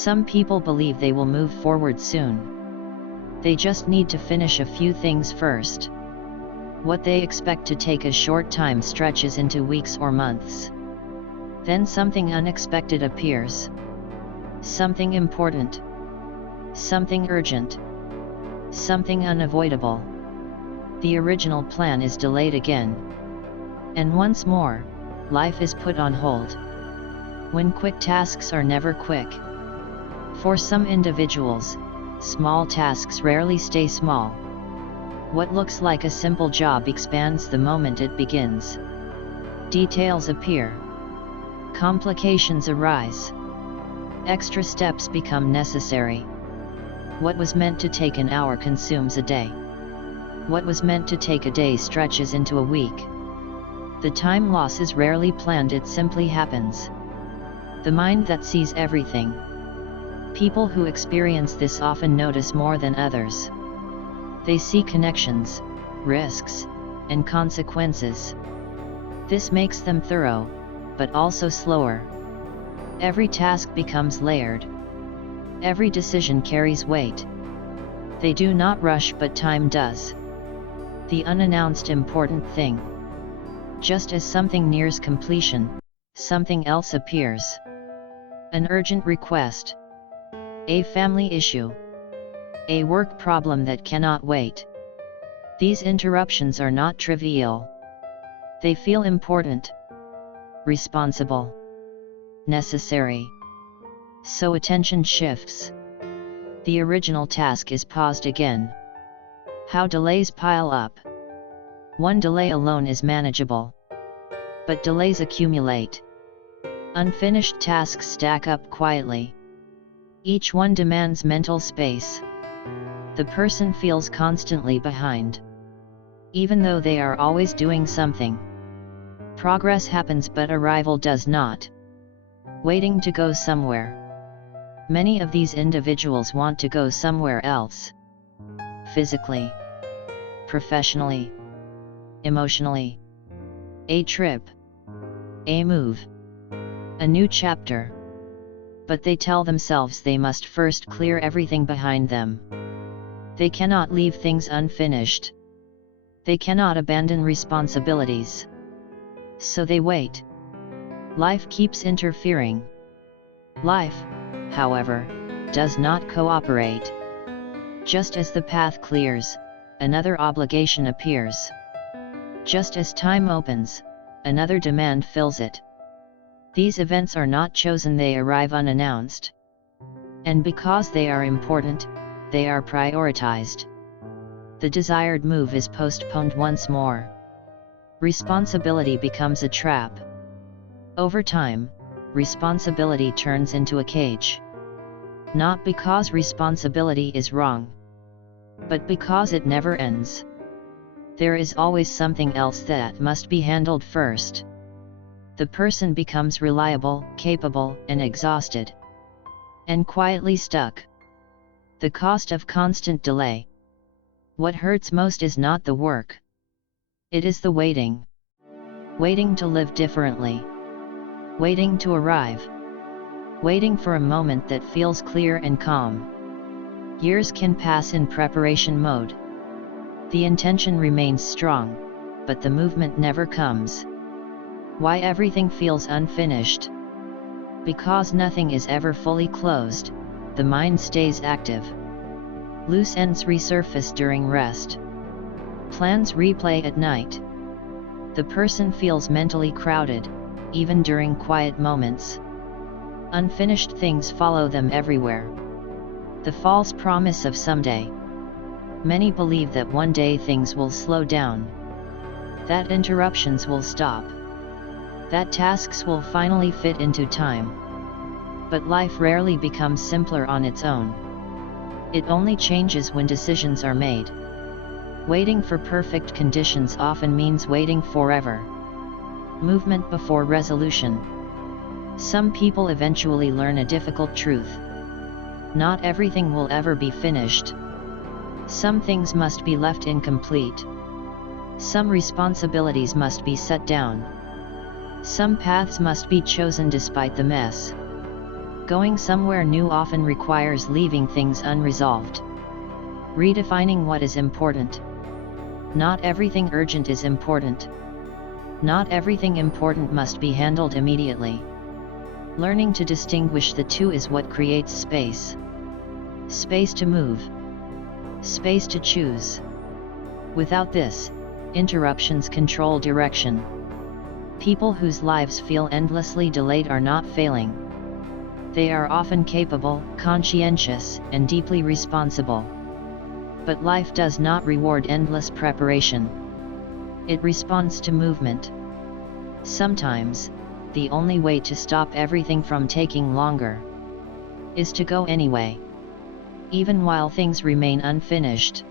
Some people believe they will move forward soon. They just need to finish a few things first. What they expect to take a short time stretches into weeks or months. Then something unexpected appears. Something important. Something urgent. Something unavoidable. The original plan is delayed again. And once more, life is put on hold. When quick tasks are never quick. For some individuals, small tasks rarely stay small. What looks like a simple job expands the moment it begins. Details appear. Complications arise. Extra steps become necessary. What was meant to take an hour consumes a day. What was meant to take a day stretches into a week. The time loss is rarely planned, it simply happens. The mind that sees everything. People who experience this often notice more than others. They see connections, risks, and consequences. This makes them thorough, but also slower. Every task becomes layered. Every decision carries weight. They do not rush, but time does. The unannounced important thing. Just as something nears completion, something else appears. An urgent request. A family issue. A work problem that cannot wait. These interruptions are not trivial. They feel important, responsible, necessary. So attention shifts. The original task is paused again. How delays pile up. One delay alone is manageable. But delays accumulate. Unfinished tasks stack up quietly. Each one demands mental space. The person feels constantly behind. Even though they are always doing something. Progress happens but arrival does not. Waiting to go somewhere. Many of these individuals want to go somewhere else. Physically. Professionally. Emotionally. A trip. A move. A new chapter. But they tell themselves they must first clear everything behind them. They cannot leave things unfinished. They cannot abandon responsibilities. So they wait. Life keeps interfering. Life, however, does not cooperate. Just as the path clears, another obligation appears. Just as time opens, another demand fills it. These events are not chosen, they arrive unannounced. And because they are important, they are prioritized. The desired move is postponed once more. Responsibility becomes a trap. Over time, responsibility turns into a cage. Not because responsibility is wrong, but because it never ends. There is always something else that must be handled first. The person becomes reliable, capable, and exhausted. And quietly stuck. The cost of constant delay. What hurts most is not the work. It is the waiting. Waiting to live differently. Waiting to arrive. Waiting for a moment that feels clear and calm. Years can pass in preparation mode. The intention remains strong, but the movement never comes. Why everything feels unfinished? Because nothing is ever fully closed, the mind stays active. Loose ends resurface during rest. Plans replay at night. The person feels mentally crowded, even during quiet moments. Unfinished things follow them everywhere. The false promise of someday. Many believe that one day things will slow down. That interruptions will stop. That tasks will finally fit into time. But life rarely becomes simpler on its own. It only changes when decisions are made. Waiting for perfect conditions often means waiting forever. Movement before resolution. Some people eventually learn a difficult truth. Not everything will ever be finished. Some things must be left incomplete. Some responsibilities must be set down. Some paths must be chosen despite the mess. Going somewhere new often requires leaving things unresolved. Redefining what is important. Not everything urgent is important. Not everything important must be handled immediately. Learning to distinguish the two is what creates space. Space to move. Space to choose. Without this, interruptions control direction. People whose lives feel endlessly delayed are not failing. They are often capable, conscientious, and deeply responsible. But life does not reward endless preparation. It responds to movement. Sometimes, the only way to stop everything from taking longer is to go anyway, even while things remain unfinished.